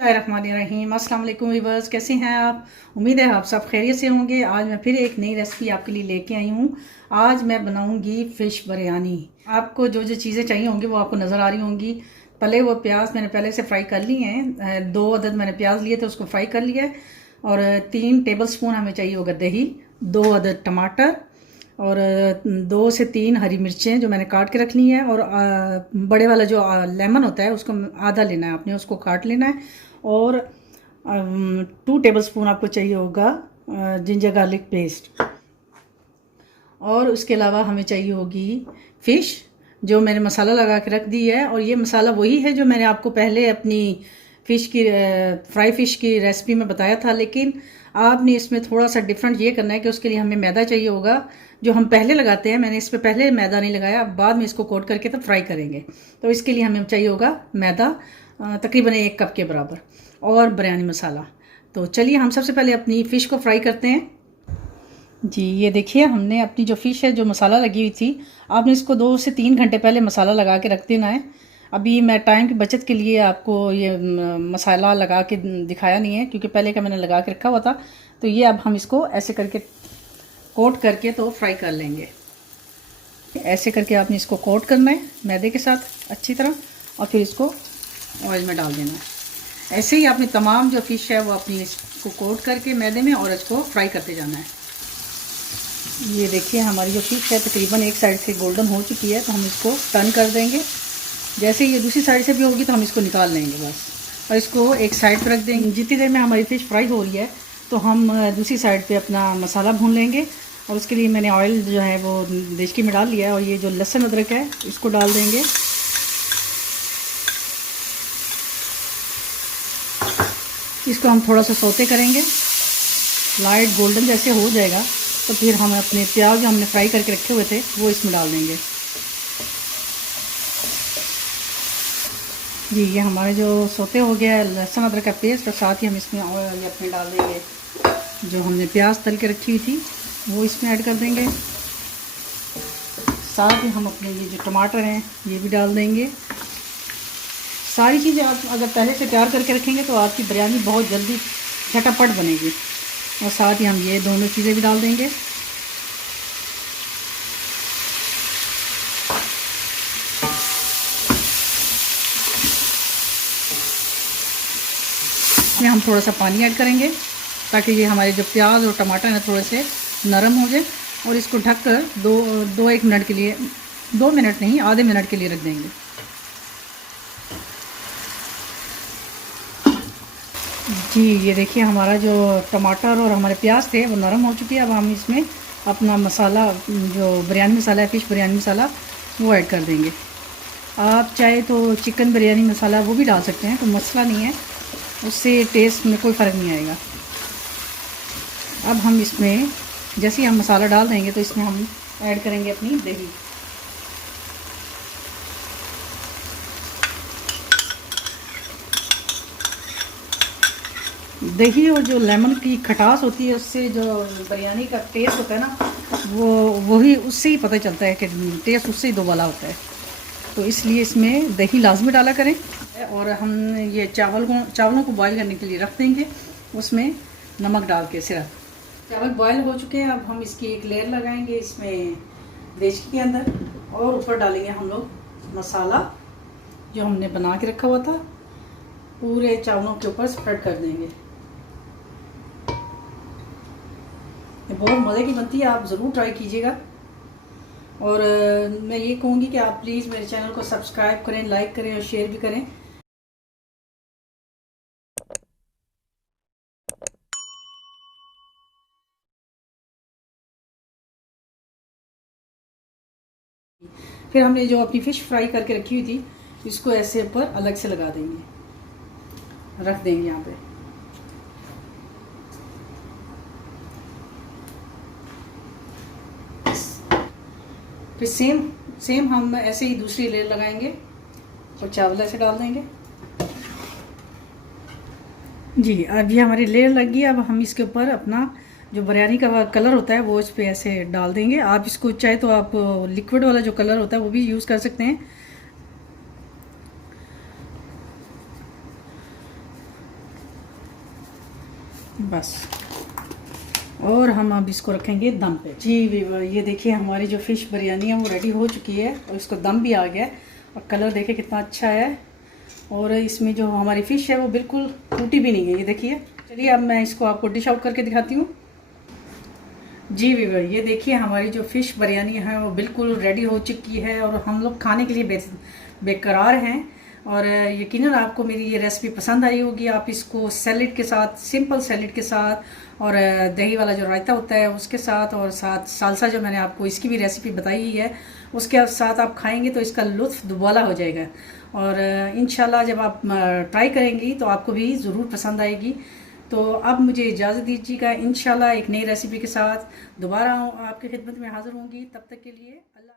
रहीम अस्सलाम वालेकुम वीवर्स, कैसे हैं आप। उम्मीद है आप सब खैरियत से होंगे। आज मैं फिर एक नई रेसिपी आपके लिए लेके आई हूँ। आज मैं बनाऊँगी फ़िश बिरयानी। आपको जो जो चीज़ें चाहिए होंगी वो आपको नज़र आ रही होंगी। तले हुए प्याज मैंने पहले से फ्राई कर लिए हैं। 2 अदद मैंने प्याज लिए थे, उसको फ्राई कर लिया है। और 3 टेबल स्पून हमें चाहिए होगा दही, 2 अदद टमाटर और 2 से 3 हरी मिर्चें जो मैंने काट के रख ली हैं। और बड़े वाला जो लेमन होता है उसको आधा लेना है आपने, उसको काट लेना है। और 2 टेबल स्पून आपको चाहिए होगा जिंजर गार्लिक पेस्ट। और उसके अलावा हमें चाहिए होगी फ़िश जो मैंने मसाला लगा के रख दी है। और ये मसाला वही है जो मैंने आपको पहले अपनी फ़िश की फ्राई फ़िश की रेसिपी में बताया था, लेकिन आपने इसमें थोड़ा सा डिफरेंट ये करना है कि उसके लिए हमें मैदा चाहिए होगा जो हम पहले लगाते हैं। मैंने इस पर पहले मैदा नहीं लगाया, अब बाद में इसको कोट करके तब फ्राई करेंगे। तो इसके लिए हमें चाहिए होगा मैदा तकरीबन 1 कप के बराबर और बिरयानी मसाला। तो चलिए हम सबसे पहले अपनी फ़िश को फ्राई करते हैं। जी ये देखिए, हमने अपनी जो फ़िश है जो मसाला लगी हुई थी, आपने इसको 2 से 3 घंटे पहले मसाला लगा के रख देना है। अभी मैं टाइम की बचत के लिए आपको ये मसाला लगा के दिखाया नहीं है क्योंकि पहले का मैंने लगा के रखा हुआ था। तो ये अब हम इसको ऐसे करके कोट करके तो फ्राई कर लेंगे। ऐसे करके आपने इसको कोट करना है मैदे के साथ अच्छी तरह और फिर इसको ऑयल में डाल देना है। ऐसे ही आपने तमाम जो फ़िश है वो अपनी इसको कोट करके मैदे में और इसको फ्राई करते जाना है। ये देखिए हमारी जो फ़िश है तकरीबन एक साइड से गोल्डन हो चुकी है, तो हम इसको टर्न कर देंगे। जैसे ये दूसरी साइड से भी होगी तो हम इसको निकाल लेंगे बस, और इसको एक साइड पर रख देंगे। जितनी देर में हमारी फ़िश फ्राई हो रही है तो हम दूसरी साइड पे अपना मसाला भून लेंगे। और उसके लिए मैंने ऑयल जो है वो देचकी में डाल लिया है। और ये जो लहसुन अदरक है इसको डाल देंगे। इसको हम थोड़ा सा सौते करेंगे, लाइट गोल्डन जैसे हो जाएगा तो फिर हम अपने प्याज जो हमने फ्राई करके रखे हुए थे वो इसमें डाल देंगे। जी ये हमारे जो सौते हो गया है लहसुन अदरक का पेस्ट, और साथ ही हम इसमें ऑयल अपने डाल देंगे। जो हमने प्याज तल के रखी हुई थी वो इसमें ऐड कर देंगे। साथ ही हम अपने ये जो टमाटर हैं ये भी डाल देंगे। सारी चीज़ें आप अगर पहले से तैयार करके रखेंगे तो आपकी बिरयानी बहुत जल्दी झटापट बनेगी। और साथ ही हम ये दोनों चीज़ें भी डाल देंगे। इसमें हम थोड़ा सा पानी ऐड करेंगे ताकि ये हमारे जो प्याज और टमाटर हैं थोड़े से नरम हो जाए। और इसको ढककर दो एक मिनट के लिए, 2 मिनट नहीं आधे मिनट के लिए रख देंगे। जी ये देखिए हमारा जो टमाटर और हमारे प्याज थे वो नरम हो चुके हैं। अब हम इसमें अपना मसाला जो बिरयानी मसाला है, फ़िश बिरयानी मसाला, वो ऐड कर देंगे। आप चाहे तो चिकन बिरयानी मसाला वो भी डाल सकते हैं, तो मसला नहीं है, उससे टेस्ट में कोई फ़र्क नहीं आएगा। अब हम इसमें जैसे ही हम मसाला डाल देंगे तो इसमें हम ऐड करेंगे अपनी दही। दही और जो लेमन की खटास होती है उससे जो बिरयानी का टेस्ट होता है ना, वो वही उससे ही पता चलता है कि टेस्ट उससे ही दोबाला होता है। तो इसलिए इसमें दही लाजमी डाला करें। और हम ये चावलों को बॉईल करने के लिए रख देंगे, उसमें नमक डाल के सिर्फ। चावल बॉईल हो चुके हैं, अब हम इसकी एक लेयर लगाएंगे इसमें देचकी के अंदर, और ऊपर डालेंगे हम लोग मसाला जो हमने बना के रखा हुआ था, पूरे चावलों के ऊपर स्प्रेड कर देंगे। ये बहुत मज़े की बनती है, आप ज़रूर ट्राई कीजिएगा। और मैं ये कहूँगी कि आप प्लीज़ मेरे चैनल को सब्सक्राइब करें, लाइक करें और शेयर भी करें। फिर हमने जो अपनी फ़िश फ्राई करके रखी हुई थी इसको ऐसे ऊपर अलग से लगा देंगे, रख देंगे यहाँ पे। फिर सेम हम ऐसे ही दूसरी लेयर लगाएंगे और चावल ऐसे डाल देंगे। जी अब ये हमारी लेयर लग गई। अब हम इसके ऊपर अपना जो बिरयानी का कलर होता है वो इस पर ऐसे डाल देंगे। आप इसको चाहे तो आप लिक्विड वाला जो कलर होता है वो भी यूज़ कर सकते हैं। बस। और हम अब इसको रखेंगे दम पे। जी ये देखिए हमारी जो फ़िश बिरयानी है वो रेडी हो चुकी है और इसको दम भी आ गया है और कलर देखिए कितना अच्छा है। और इसमें जो हमारी फ़िश है वो बिल्कुल टूटी भी नहीं है, ये देखिए। चलिए अब मैं इसको आपको डिश आउट करके दिखाती हूँ। जी वीवर, ये देखिए हमारी जो फ़िश बिरयानी है वो बिल्कुल रेडी हो चुकी है और हम लोग खाने के लिए बेकरार हैं। और यकीनन आपको मेरी ये रेसिपी पसंद आई होगी। आप इसको सैलेड के साथ, सिंपल सैलेड के साथ और दही वाला जो रायता होता है उसके साथ, और साथ सालसा जो मैंने आपको इसकी भी रेसिपी बताई है उसके साथ आप खाएंगे तो इसका लुत्फ़ दुबाला हो जाएगा। और इंशाल्लाह जब आप ट्राई करेंगी तो आपको भी ज़रूर पसंद आएगी। तो अब मुझे इजाज़त दीजिएगा, इंशाल्लाह एक नई रेसिपी के साथ दोबारा आपकी खिदमत में हाज़िर होंगी। तब तक के लिए अल्लाह।